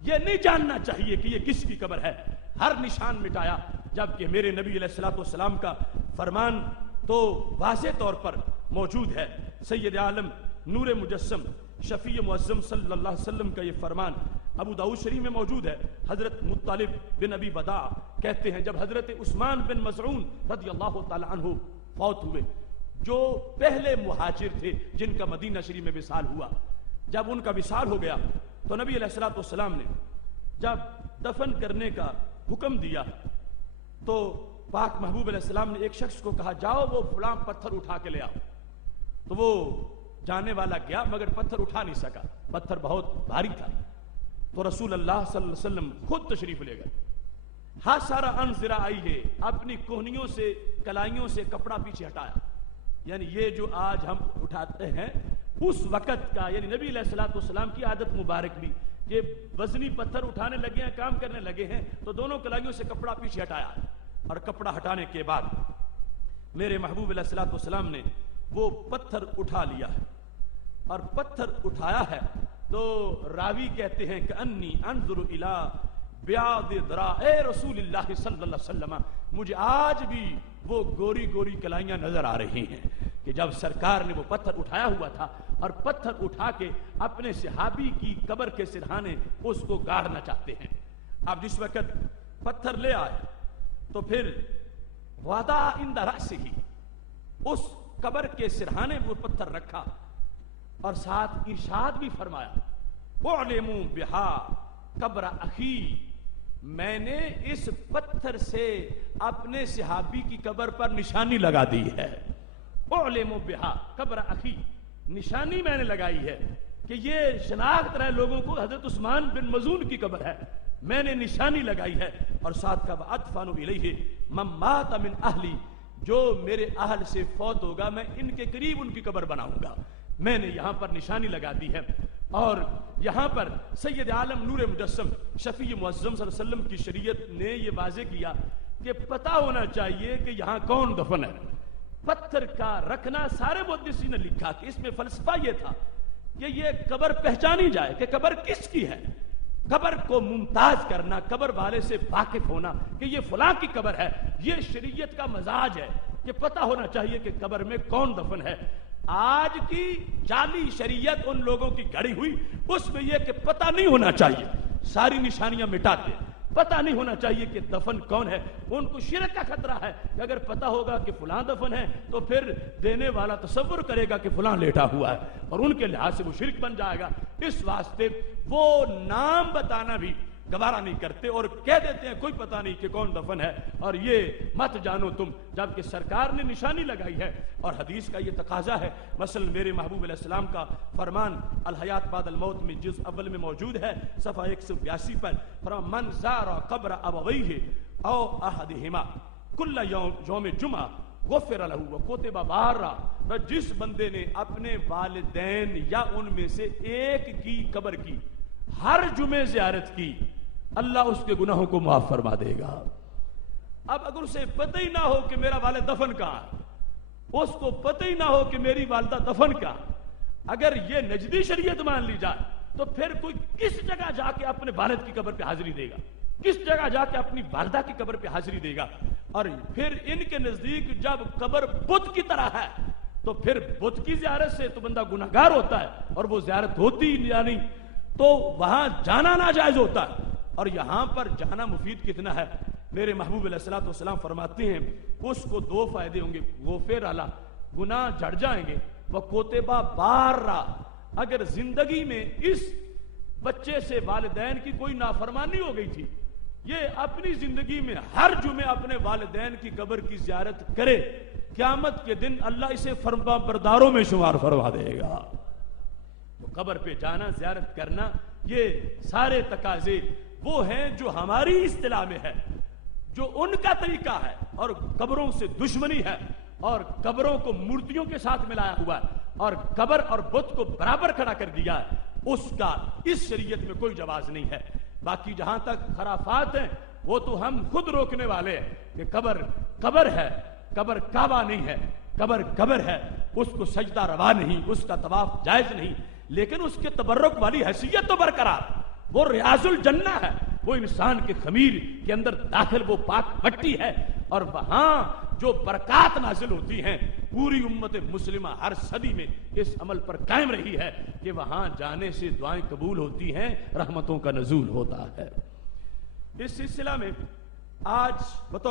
یہ نہیں جاننا چاہیے کہ یہ کس کی قبر ہے، ہر نشان مٹایا، جبکہ میرے نبی علیہ الصلوۃ والسلام کا فرمان تو واضح طور پر موجود ہے۔ سید عالم نور مجسم شفیع معظم صلی اللہ علیہ وسلم کا یہ فرمان ابو داؤد شریف میں موجود ہے۔ حضرت مطلب بن ابی وداع کہتے ہیں جب حضرت عثمان بن مظعون رضی اللہ تعالی عنہ فوت ہوئے، جو پہلے مہاجر تھے جن کا مدینہ شریف میں وصال ہوا، جب ان کا وصال ہو گیا تو نبی علیہ الصلوۃ والسلام نے جب دفن کرنے کا حکم دیا تو پاک محبوب علیہ السلام نے ایک شخص کو کہا جاؤ وہ فلاں پتھر اٹھا کے لے آؤ۔ تو وہ جانے والا گیا مگر پتھر اٹھا نہیں سکا، پتھر بہت بھاری تھا۔ تو رسول اللہ صلی اللہ علیہ وسلم خود تشریف لے گئے، ہاں سارا ان ذراعی ہے، اپنی کوہنیوں سے کلائیوں سے کپڑا پیچھے ہٹایا، یعنی یہ جو آج ہم اٹھاتے ہیں اس وقت کا، یعنی نبی علیہ الصلوۃ والسلام کی عادت مبارک بھی کہ وزنی پتھر اٹھانے لگے ہیں، کام کرنے لگے ہیں تو دونوں کلائیوں سے کپڑا پیچھے ہٹایا، اور کپڑا ہٹانے کے بعد میرے محبوب علیہ الصلوۃ والسلام نے وہ پتھر اٹھا لیا ہے، اور پتھر اٹھایا ہے تو راوی کہتے ہیں کہ انی انظر الی بیاض ذراع رسول اللہ صلی اللہ علیہ وسلم، مجھے آج بھی وہ گوری گوری کلائیاں نظر آ رہی ہیں کہ جب سرکار نے وہ پتھر اٹھایا ہوا تھا اور پتھر اٹھا کے اپنے صحابی کی قبر کے سرہانے اس کو گاڑنا چاہتے ہیں۔ اب جس وقت پتھر لے آئے تو پھر وضع عند رأسہ، اس قبر کے سرہانے وہ پتھر رکھا اور ساتھ ارشاد بھی فرمایا اعلموا بها قبر اخی، میں نے اس پتھر سے اپنے صحابی کی قبر پر نشانی لگا دی ہے۔ اعلموا بها قبر اخی، نشانی میں نے لگائی ہے کہ یہ شناخت رہے لوگوں کو حضرت عثمان بن مظعون کی قبر ہے، میں نے نشانی لگائی ہے، اور ساتھ کا وادفن الیہ من مات من اہلی، جو میرے اہل سے فوت ہوگا میں ان کے قریب ان کی قبر بناؤں گا، میں نے یہاں پر نشانی لگا دی ہے۔ اور یہاں پر سید عالم نور مجسم شفیع معظم صلی اللہ علیہ وسلم کی شریعت نے یہ واضح کیا کہ پتہ ہونا چاہیے کہ یہاں کون دفن ہے۔ پتھر کا رکھنا سارے محدثین نے لکھا کہ اس میں فلسفہ یہ تھا کہ یہ قبر پہچانی جائے کہ قبر کس کی ہے، قبر کو ممتاز کرنا، قبر والے سے واقف ہونا کہ یہ فلاں کی قبر ہے، یہ شریعت کا مزاج ہے کہ پتہ ہونا چاہیے کہ قبر میں کون دفن ہے۔ آج کی جعلی شریعت ان لوگوں کی گھڑی ہوئی، اس میں یہ کہ پتہ نہیں ہونا چاہیے، ساری نشانیاں مٹاتے، پتہ نہیں ہونا چاہیے کہ دفن کون ہے۔ ان کو شرک کا خطرہ ہے کہ اگر پتہ ہوگا کہ فلاں دفن ہے تو پھر دینے والا تصور کرے گا کہ فلاں لیٹا ہوا ہے، اور ان کے لحاظ سے وہ شرک بن جائے گا۔ اس واسطے وہ نام بتانا بھی گوارا نہیں کرتے اور کہہ دیتے ہیں کوئی پتہ نہیں کہ کون دفن ہے، اور یہ مت جانو تم، جبکہ سرکار نے نشانی لگائی ہے اور حدیث کا یہ تقاضا ہے۔ مثلا میرے محبوب علیہ السلام کا فرمان الحیات بعد الموت میں جزء اول میں موجود ہے، صفحہ 182 پر، من زار قبر ابویہ او احدہما کل یوم جمعہ غفر لہ وکتب بارہ، جس بندے نے اپنے والدین یا ان میں سے ایک کی قبر کی ہر جمعے زیارت کی، اللہ اس کے گناہوں کو معاف فرما دے گا۔ اب اگر اسے پتہ ہی نہ ہو کہ میرا والد دفن کہاں ہے، اس کو پتہ ہی نہ ہو کہ میری والدہ دفن کہاں، اگر یہ نجدی شریعت مان لی جائے تو پھر کوئی کس جگہ جا کے اپنے والد کی قبر پہ حاضری دے گا، کس جگہ جا کے اپنی والدہ کی قبر پہ حاضری دے گا؟ اور پھر ان کے نزدیک جب قبر بت کی طرح ہے تو پھر بت کی زیارت سے تو بندہ گناہگار ہوتا ہے، اور وہ زیارت ہوتی یا نہیں تو وہاں جانا ناجائز ہوتا ہے، اور یہاں پر جانا مفید کتنا ہے۔ میرے محبوب علیہ الصلوۃ والسلام فرماتے ہیں اس کو دو فائدے ہوں گے، غفر اعلیٰ، گناہ جھڑ جائیں گے، وکتبہ بارہ، اگر زندگی میں اس بچے سے والدین کی کوئی نافرمانی ہو گئی تھی، یہ اپنی زندگی میں ہر جمعے اپنے والدین کی قبر کی زیارت کرے، قیامت کے دن اللہ اسے فرما برداروں میں شمار فرما دے گا۔ تو قبر پہ جانا، زیارت کرنا، یہ سارے تقاضے وہ ہیں جو ہماری اصطلاح میں ہے، جو ان کا طریقہ ہے، اور قبروں سے دشمنی ہے، اور قبروں کو مورتیوں کے ساتھ ملایا ہوا ہے، اور قبر اور بت کو برابر کھڑا کر دیا ہے، اس کا اس شریعت میں کوئی جواز نہیں ہے۔ باقی جہاں تک خرافات ہیں وہ تو ہم خود روکنے والے ہیں کہ قبر قبر ہے، قبر کعبہ نہیں ہے، قبر قبر ہے، اس کو سجدہ روا نہیں، اس کا طواف جائز نہیں، لیکن اس کے تبرک والی حیثیت تو برقرار، وہ ریاض الجنہ ہے، وہ انسان کے خمیر کے اندر داخل وہ پاک مٹی ہے، اور وہاں جو برکات نازل ہوتی ہیں، پوری امت مسلمہ ہر صدی میں اس عمل پر قائم رہی ہے کہ وہاں جانے سے دعائیں قبول ہوتی ہیں، رحمتوں کا نزول ہوتا ہے۔ اس سلسلہ میں آج بطور